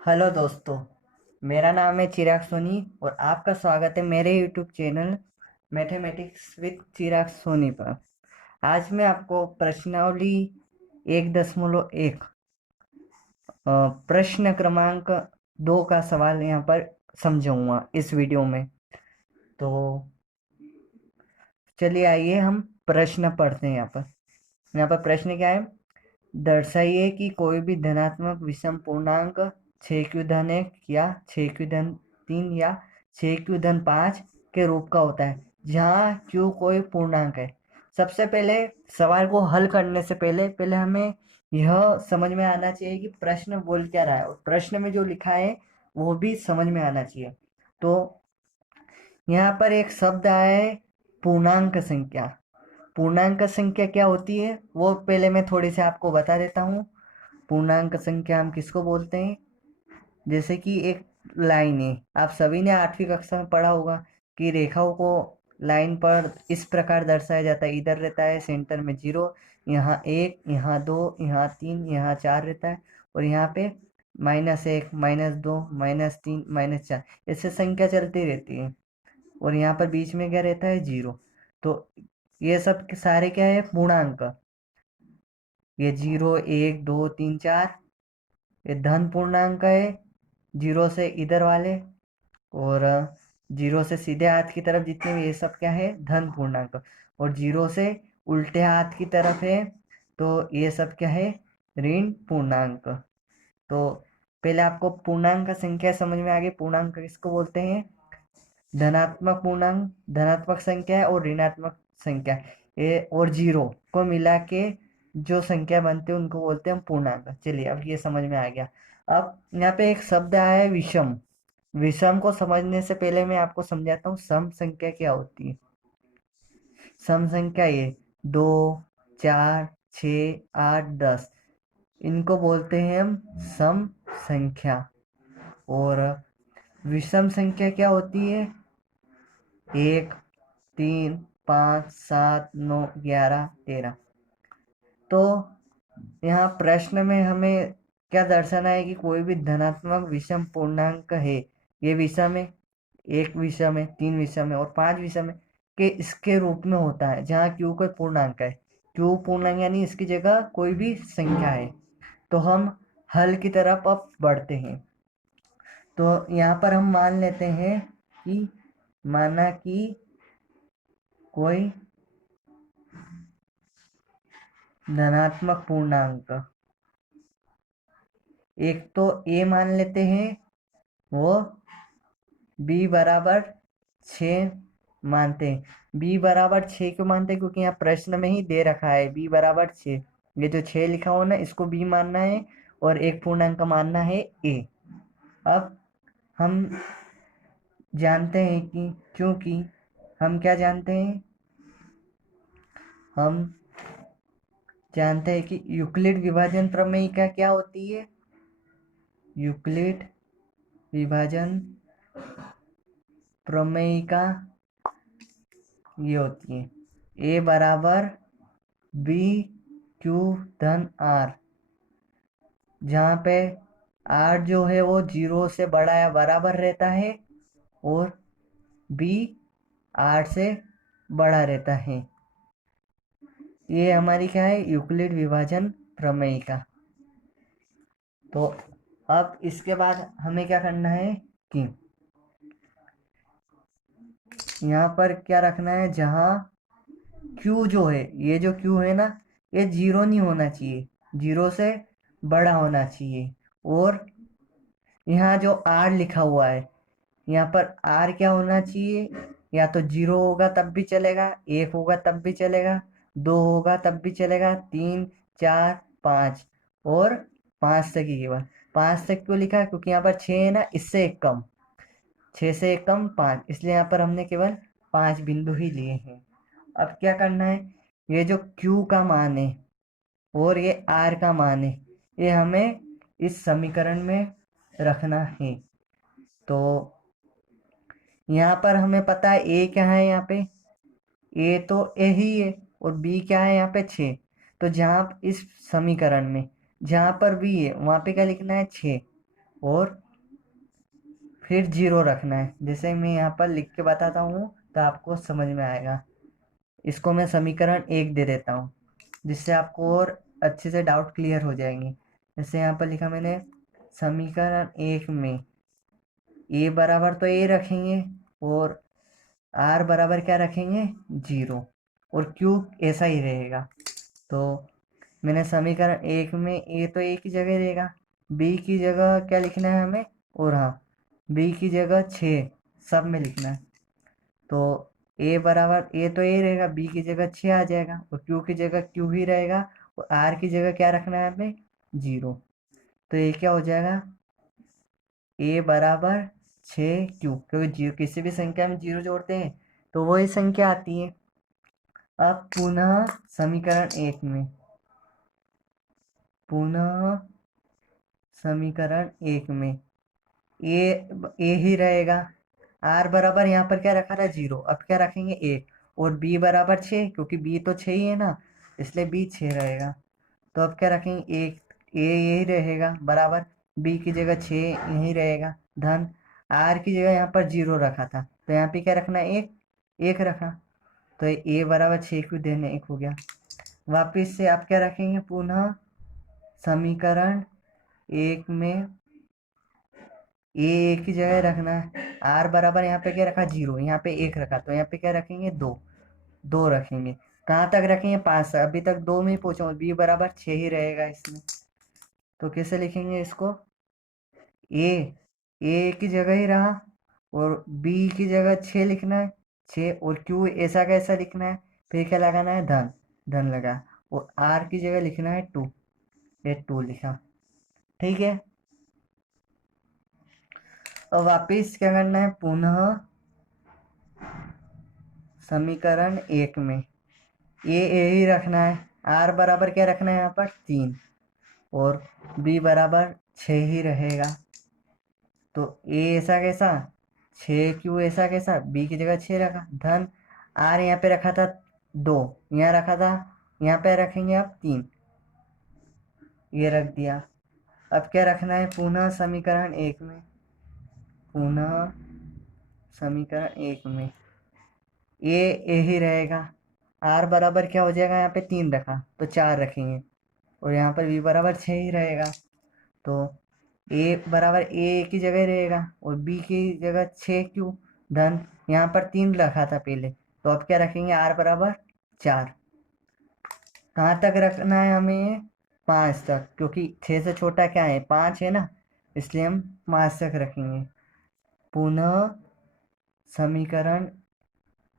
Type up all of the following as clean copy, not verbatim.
Hello दोस्तों। मेरा नाम है चिराग सोनी और आपका स्वागत है मेरे यूट्यूब चैनल मैथमेटिक्स विद चिराग सोनी पर। आज मैं आपको प्रश्नावली 1.1 प्रश्न क्रमांक 2 का सवाल यहाँ पर समझाऊंगा इस वीडियो में। तो चलिए आइए हम प्रश्न पढ़ते हैं। यहाँ पर प्रश्न क्या है? दर्शाइए कि कोई भी धनात्मक विषम पूर्णांक 6 क्यू धन 1 या 6 क्यू धन 3 या 6 क्यू धन 5 के रूप का होता है जहाँ क्यू कोई पूर्णांक है। सबसे पहले सवाल को हल करने से पहले पहले हमें यह समझ में आना चाहिए कि प्रश्न बोल क्या रहा है और प्रश्न में जो लिखा है वो भी समझ में आना चाहिए। तो यहाँ पर एक शब्द आया है पूर्णांक संख्या। पूर्णांक संख्या क्या होती है वो पहले मैं थोड़ी सी आपको बता देता हूँ। पूर्णांक संख्या हम किसको बोलते हैं? जैसे कि एक लाइन है, आप सभी ने 8वीं कक्षा में पढ़ा होगा कि रेखाओं को लाइन पर इस प्रकार दर्शाया जाता है। इधर रहता है सेंटर में 0, यहाँ 1, यहाँ 2, यहाँ 3, यहाँ 4 रहता है और यहाँ पे -1, -2, -3, -4 ऐसे संख्या चलती रहती है और यहाँ पर बीच में क्या रहता है? 0। तो ये सब के सारे क्या है? पूर्णांक। ये 0, 1, 2, 3, 4 ये धन पूर्णांक है। 0 से इधर वाले और 0 से सीधे हाथ की तरफ जितने भी ये सब क्या है? धन पूर्णांक। और 0 से उल्टे हाथ की तरफ है तो ये सब क्या है? ऋण पूर्णांक। तो पहले आपको पूर्णांक संख्या समझ में आ गई। पूर्णांक किसको बोलते हैं? धनात्मक पूर्णांक, धनात्मक संख्या है और ऋणात्मक संख्या ये और 0 को मिला के जो संख्या बनते हैं उनको बोलते हैं हम पूर्णांक। चलिए अब ये समझ में आ गया। अब यहाँ पे एक शब्द आया है विषम। विषम को समझने से पहले मैं आपको समझाता हूँ सम संख्या क्या होती है। सम संख्या ये 2, 4, 6, 8, 10 इनको बोलते हैं हम सम संख्या। और विषम संख्या क्या होती है? 1, 3, 5, 7, 9, 11, 13। तो यहाँ प्रश्न में हमें क्या दर्शाना है कि कोई भी धनात्मक विषम पूर्णांक है। ये विषम है, 1 विषम है, 3 विषम है और 5 विषम है कि इसके रूप में होता है जहाँ क्यू कोई पूर्णांक है। क्यू पूर्णांक यानी इसकी जगह कोई भी संख्या है। तो हम हल की तरफ अब बढ़ते हैं। तो यहाँ पर हम मान लेते हैं कि माना कि कोई धनात्मक पूर्णांक, एक तो ए मान लेते हैं, वो b बराबर 6 मानते हैं। b बराबर 6 क्यों मानते हैं? क्योंकि यहाँ प्रश्न में ही दे रखा है b बराबर 6। ये जो 6 लिखा हो ना इसको b मानना है और एक पूर्णांक मानना है a। अब हम जानते हैं कि क्योंकि हम क्या जानते हैं? हम जानते हैं कि यूक्लिड विभाजन प्रमेय का क्या होती है? यूक्लिड विभाजन प्रमेय का ये होती है a बराबर बी क्यू धन आर, जहाँ पे आर जो है वो 0 से बड़ा या बराबर रहता है और बी आर से बड़ा रहता है। ये हमारी क्या है? यूक्लिड विभाजन प्रमेय का। तो अब इसके बाद हमें क्या करना है कि यहाँ पर क्या रखना है? जहाँ Q जो है, ये जो Q है ना ये 0 नहीं होना चाहिए, 0 से बड़ा होना चाहिए। और यहाँ जो R लिखा हुआ है यहाँ पर R क्या होना चाहिए? या तो 0 होगा तब भी चलेगा, 1 होगा तब भी चलेगा, 2 होगा तब भी चलेगा, 3, 4, 5 और 5 तक ही केवल। 5 तक क्यों लिखा? क्योंकि यहाँ पर 6 है ना, इससे एक कम, 6 से एक कम 5, इसलिए यहाँ पर हमने केवल 5 बिंदु ही लिए हैं। अब क्या करना है? ये जो Q का मान है और ये R का मान है ये हमें इस समीकरण में रखना है। तो यहाँ पर हमें पता है ए क्या है? यहाँ पे ए तो ए ही है और बी क्या है? यहाँ पे 6। तो जहाँ इस समीकरण में जहाँ पर बी है वहाँ पे क्या लिखना है? 6। और फिर 0 रखना है। जैसे मैं यहाँ पर लिख के बताता हूँ तो आपको समझ में आएगा। इसको मैं समीकरण 1 दे देता हूँ, जिससे आपको और अच्छे से डाउट क्लियर हो जाएंगे। जैसे यहाँ पर लिखा मैंने, समीकरण 1 में ए बराबर तो ए रखेंगे और आर बराबर क्या रखेंगे, 0, और क्यू ऐसा ही रहेगा। तो मैंने समीकरण 1 में ए तो ए की जगह रहेगा, बी की जगह क्या लिखना है हमें, और हाँ, बी की जगह 6 सब में लिखना है। तो ए बराबर ए तो ए रहेगा, बी की जगह 6 आ जाएगा, और क्यू की जगह क्यू ही रहेगा, और आर की जगह क्या रखना है हमें, 0। तो ये क्या हो जाएगा, ए बराबर 6 क्यू, क्योंकि जीरो किसी भी संख्या में 0 जोड़ते हैं तो वही संख्या आती है। अब पुनः समीकरण एक में ए ही रहेगा। आर बराबर यहाँ पर क्या रखा था, 0, अब क्या रखेंगे, 1, और बी बराबर 6, क्योंकि बी तो 6 ही है ना, इसलिए बी 6 रहेगा। तो अब क्या रखेंगे, एक ए यही रहेगा बराबर, बी की जगह 6 यही रहेगा, धन आर की जगह यहाँ पर 0 रखा था तो यहाँ पे क्या रखना है, 1 रखा। तो ए बराबर 6 हो गया। वापिस से आप क्या रखेंगे, पुनः समीकरण 1 में ए की जगह रखना है, आर बराबर यहाँ पे क्या रखा, 0, यहाँ पे 1 रखा, तो यहाँ पे क्या रखेंगे, 2 रखेंगे। कहाँ तक रखेंगे, 5 तक। अभी तक 2 में ही पूछा हूँ, बी बराबर 6 ही रहेगा इसमें। तो कैसे लिखेंगे इसको, ए ए की जगह ही रहा, और बी की जगह 6 लिखना है, 6, और क्यू ऐसा कैसा लिखना है, फिर क्या लगाना है, धन लगा, और आर की जगह लिखना है 2, ये 2 लिखा। ठीक है। अब वापिस क्या करना है, पुनः समीकरण 1 में ए ही रखना है, आर बराबर क्या रखना है यहाँ पर, 3, और बी बराबर 6 ही रहेगा। तो ए ऐसा कैसा, 6 क्यू ऐसा कैसा, बी की जगह 6 रखा, धन आर यहाँ पे रखा था 2, यहाँ रखा था, यहाँ पे रखेंगे अब 3, ये रख दिया। अब क्या रखना है, पुनः समीकरण एक में ए ही रहेगा, आर बराबर क्या हो जाएगा, यहाँ पे 3 रखा तो 4 रखेंगे, और यहाँ पर बी बराबर 6 ही रहेगा। तो ए बराबर ए की जगह रहेगा, और बी की जगह 6 क्यू, धन यहाँ पर 3 रखा था पहले, तो अब क्या रखेंगे, आर बराबर 4। कहाँ तक रखना है हमें, 5 तक, क्योंकि 6 से छोटा क्या है, 5 है ना, इसलिए हम 5 तक रखेंगे। पुनः समीकरण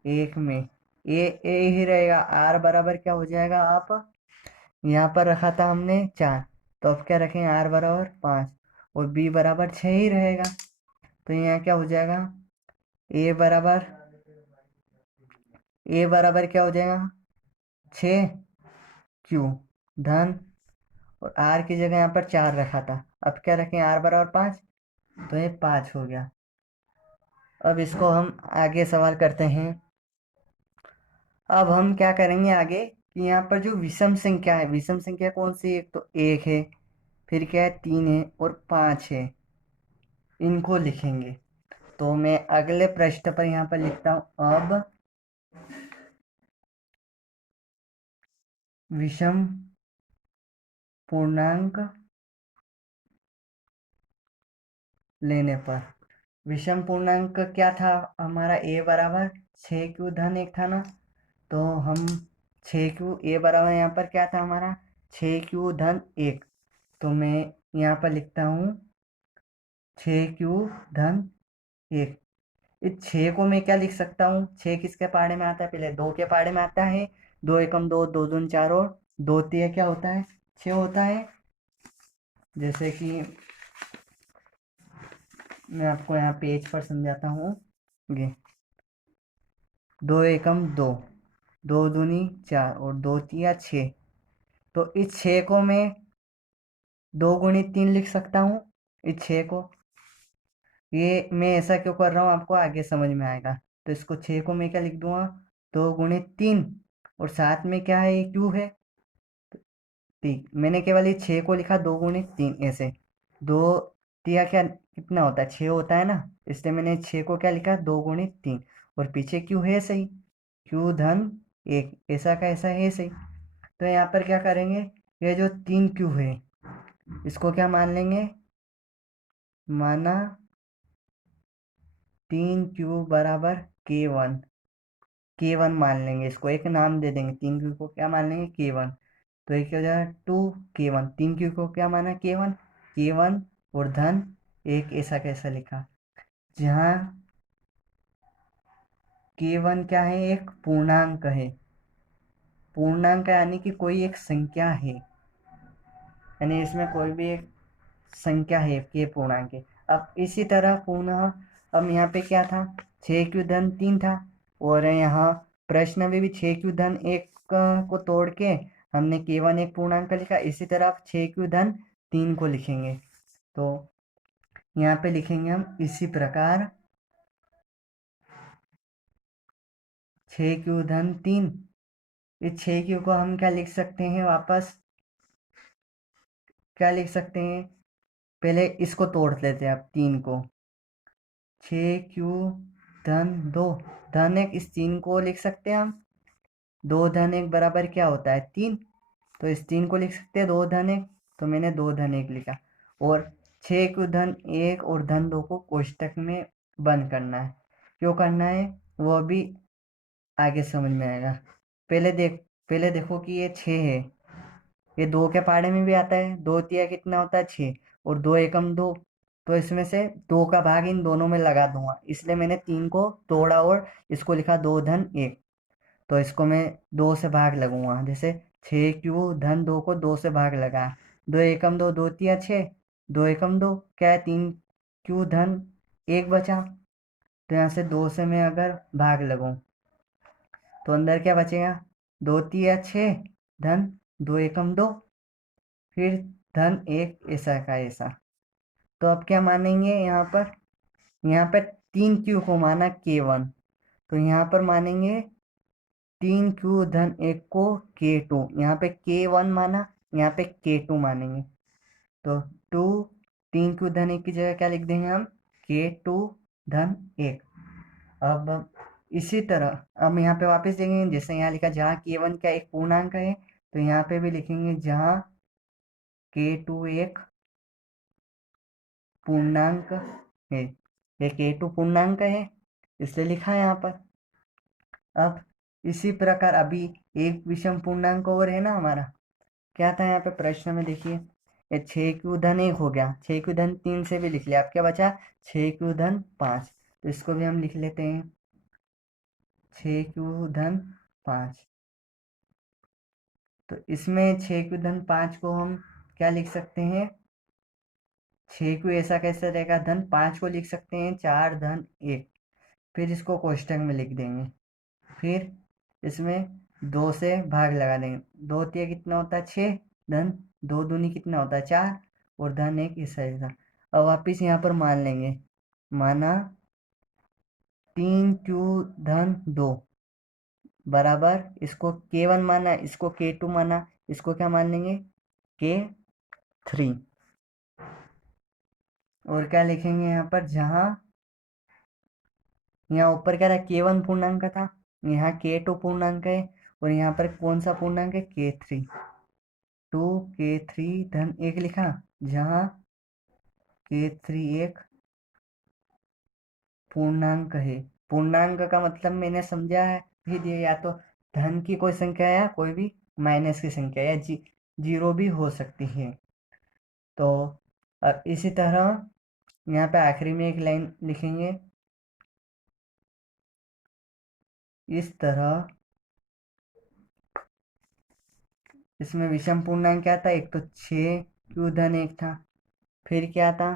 1 में ए ही रहेगा, आर बराबर क्या हो जाएगा, आप यहाँ पर रखा था हमने 4, तो अब क्या रखेंगे, आर बराबर 5, और बी बराबर 6 ही रहेगा। तो यहाँ क्या हो जाएगा, ए बराबर क्या हो जाएगा, 6 क्यू, धन, और आर की जगह यहाँ पर 4 रखा था, अब क्या रखें, आर बराबर 5, तो ये 5 हो गया। अब इसको हम आगे सवाल करते हैं। अब हम क्या करेंगे आगे, कि यहाँ पर जो विषम संख्या है, विषम संख्या कौन सी है, एक तो 1 है, फिर क्या है, 3 है, और 5 है, इनको लिखेंगे। तो मैं अगले प्रश्न पर यहाँ पर लिखता हूँ, अब विषम पूर्णांक लेने पर, विषम पूर्णांक क्या था हमारा, ए बराबर 6 क्यू धन 1 था ना, तो हम 6 क्यू, ए बराबर यहाँ पर क्या था हमारा, 6 क्यू धन 1, तो मैं यहाँ पर लिखता हूँ 6 क्यू धन 1। इस 6 को मैं क्या लिख सकता हूँ, 6 किसके पहाड़े में आता है, पहले 2 के पहाड़े में आता है, 2 एकम 2, 2 दूनी 4, और 2 तिया क्या होता है, 6 होता है। जैसे कि मैं आपको यहाँ पेज पर समझाता हूँ, ये 2 एकम 2, 2 दूनी 4, और 2 तिया 6, तो इस 6 को मैं 2 गुणी 3 लिख सकता हूँ, इस 6 को। ये मैं ऐसा क्यों कर रहा हूँ, आपको आगे समझ में आएगा। तो इसको 6 को मैं क्या लिख दूंगा, 2 गुणी 3, और साथ में क्या है, ये क्यू है, ठीक, मैंने केवल ये 6 को लिखा 2 गुणी 3 ऐसे, 2 तिया क्या कितना होता है, 6 होता है ना, इसलिए मैंने 6 को क्या लिखा, 2 × 3, और पीछे क्यू है सही, क्यू धन 1, ऐसा का ऐसा है सही। तो यहाँ पर क्या करेंगे, ये जो 3 क्यू है इसको क्या मान लेंगे, माना 3 क्यू बराबर के वन मान लेंगे, इसको एक नाम दे देंगे, 3 क्यू को क्या मान लेंगे, के वन। तो एक हो जाएगा 2 के वन, 3 क्यू को क्या माना, के वन और धन 1, ऐसा कैसा लिखा, जहाँ के वन क्या है, एक पूर्णांक है, पूर्णांक यानी कि कोई एक संख्या है, यानी इसमें कोई भी एक संख्या है के पूर्णांक है। अब इसी तरह पुनः, अब यहाँ पे क्या था, 6 क्यू धन 3 था, और यहाँ प्रश्न में भी 6 क्यू धन 1 को तोड़ के हमने के वन एक पूर्णांक लिखा, इसी तरह आप 6 क्यू धन 3 को लिखेंगे। तो यहाँ पे लिखेंगे हम इसी प्रकार 6 क्यू धन 3, इस 6 क्यू को हम क्या लिख सकते हैं, वापस क्या लिख सकते हैं, पहले इसको तोड़ लेते हैं आप 3 को, 6 क्यू धन 2 धन 1, इस 3 को लिख सकते हैं हम, 2 धन 1 बराबर क्या होता है, 3, तो इस 3 को लिख सकते हैं 2 धन 1, तो मैंने 2 धन 1 लिखा। और 6 क्यू धन 1 और धन 2 को कोष्टक में बंद करना है, क्यों करना है वो अभी आगे समझ में आएगा। पहले देखो कि ये 6 है, ये 2 के पहाड़े में भी आता है, 2 तिया कितना होता है 6, और 2 एकम 2, तो इसमें से 2 का भाग इन दोनों में लगा दूंगा, इसलिए मैंने 3 को तोड़ा और इसको लिखा 2 धन 1। तो इसको मैं 2 से भाग लगूंगा, जैसे 6 क्यू धन 2 को 2 से भाग लगा, 2 एकम 2, 2 तिया 6, 2 एकम 2 क्या है, 3 क्यू धन 1 बचा, तो यहाँ से 2 से मैं अगर भाग लगूं तो अंदर क्या बचेगा, 2 तिया 6 धन 2 एकम 2, फिर धन 1, ऐसा का ऐसा। तो अब क्या मानेंगे, यहाँ पर 3 क्यू को माना के 1, तो यहाँ पर मानेंगे 3 क्यू धन 1 को के 2, यहाँ पे के 1 माना, यहाँ पे के 2 मानेंगे, तो 2, 3 क्यू धन 1 की जगह क्या लिख देंगे हम, के 2 धन 1। अब इसी तरह अब यहाँ पे वापस देंगे, जैसे यहाँ लिखा जहाँ के 1 क्या एक पूर्णांक है, तो यहाँ पे भी लिखेंगे जहाँ के 2 एक पूर्णांक है, ये के 2 पूर्णांक है, इसलिए लिखा है यहाँ पर। अब इसी प्रकार अभी एक विषम पूर्णांक और है ना हमारा, क्या था यहाँ पे प्रश्न में, देखिए ये 6 क्यू धन 1 हो गया, 6 क्यू धन 3 से भी लिख लिया, अब क्या बचा 6 क्यू धन 5, तो इसको भी हम लिख लेते हैं 6 क्यू धन 5। तो इसमें 6 क्यू धन 5 को हम क्या लिख सकते हैं, 6 क्यू ऐसा कैसे रहेगा, धन 5 को लिख सकते हैं 4 धन 1, फिर इसको कोष्टक में लिख देंगे, फिर इसमें 2 से भाग लगा देंगे, 2 तिया कितना होता है 6, धन 2 दूनी कितना होता है 4, और धन 1 ऐसा ऐसा। अब वापिस यहाँ पर मान लेंगे, माना 3 क्यू धन 2 बराबर, इसको के 1 माना, इसको के 2 माना, इसको क्या मान लेंगे, के 3, और क्या लिखेंगे यहाँ पर, जहाँ यहाँ ऊपर क्या रहा, के 1 पूर्णांक था, यहाँ के 2 पूर्णांक है, और यहाँ पर कौन सा पूर्णांक है, के 3, 2 के 3 धन 1 लिखा, जहाँ के 3 एक पूर्णांक है। पूर्णांक का मतलब मैंने समझा है भी दिया, या तो धन की कोई संख्या या कोई भी माइनस की संख्या या जीरो भी हो सकती है। तो अब इसी तरह यहाँ पे आखिरी में एक लाइन लिखेंगे इस तरह, इसमें विषम पूर्णांक क्या था, एक तो 6 क्यू धन 1 था, फिर क्या था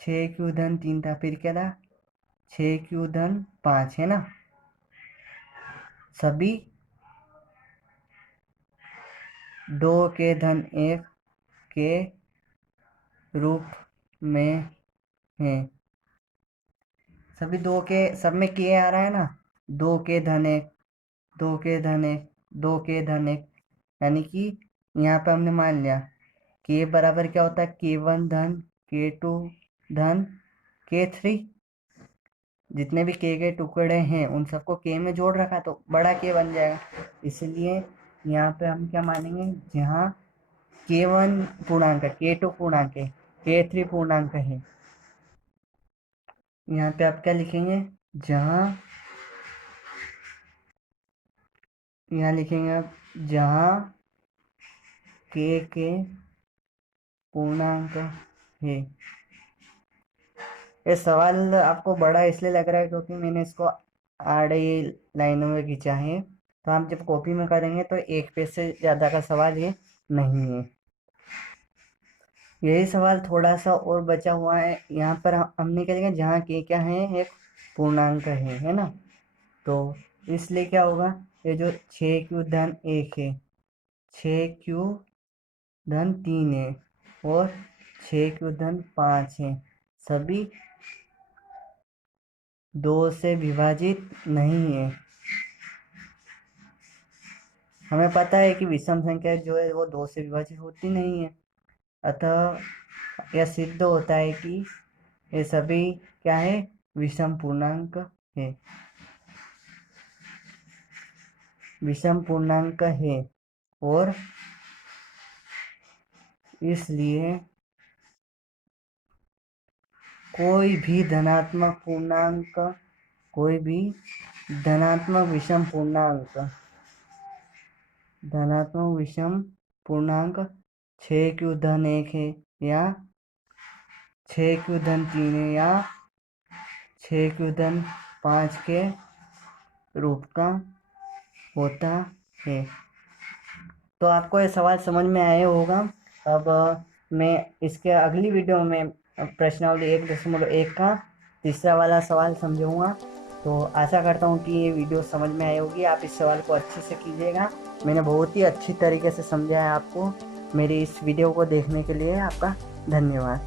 6 क्यू धन 3 था, फिर क्या था 6 क्यू धन 5, है ना, सभी 2 के धन 1 के रूप में है, सभी 2 के, सब में के आ रहा है ना, 2 के धन 1, 2 के धन 1, 2 के धन 1, यानी कि यहाँ पे हमने मान लिया के बराबर क्या होता है, K2 धन K3, जितने भी K के टुकड़े हैं उन सबको K में जोड़ रखा तो बड़ा K बन जाएगा। इसलिए यहाँ पे हम क्या मानेंगे, जहाँ K1 पूर्णांक है, K2 पूर्णांक है, K3 पूर्णांक है, यहाँ पे आप क्या लिखेंगे, यहाँ लिखेंगे आप जहाँ K के पूर्णांक है। ये सवाल आपको बड़ा इसलिए लग रहा है क्योंकि मैंने इसको आड़े लाइनों में खींचा है, तो आप जब कॉपी में करेंगे तो एक पेज से ज़्यादा का सवाल ये नहीं है। यही सवाल थोड़ा सा और बचा हुआ है, यहाँ पर हमने क्या लिखा, जहाँ के क्या है, एक पूर्णांक है ना। तो इसलिए क्या होगा, ये जो 6Q धन 1 है, 6Q धन 3 है और 6Q धन 5 है, सभी 2 से विभाजित नहीं है। हमें पता है कि विषम संख्या जो है वो 2 से विभाजित होती नहीं है, अतः यह सिद्ध होता है कि ये सभी क्या है, विषम पूर्णांक है, विषम पूर्णांक है। और इसलिए कोई भी धनात्मक पूर्णांक, कोई भी धनात्मक विषम पूर्णांक, धनात्मक विषम पूर्णांक 6Q धन 1 है या 6Q धन 3 है या 6Q धन 5 के रूप का होता है। तो आपको ये सवाल समझ में आया होगा। अब मैं इसके अगली वीडियो में प्रश्नावली 1.1 का तीसरा वाला सवाल समझाऊंगा। तो आशा करता हूँ कि ये वीडियो समझ में आई होगी। आप इस सवाल को अच्छे से कीजिएगा। मैंने बहुत ही अच्छी तरीके से समझाया आपको। मेरी इस वीडियो को देखने के लिए आपका धन्यवाद।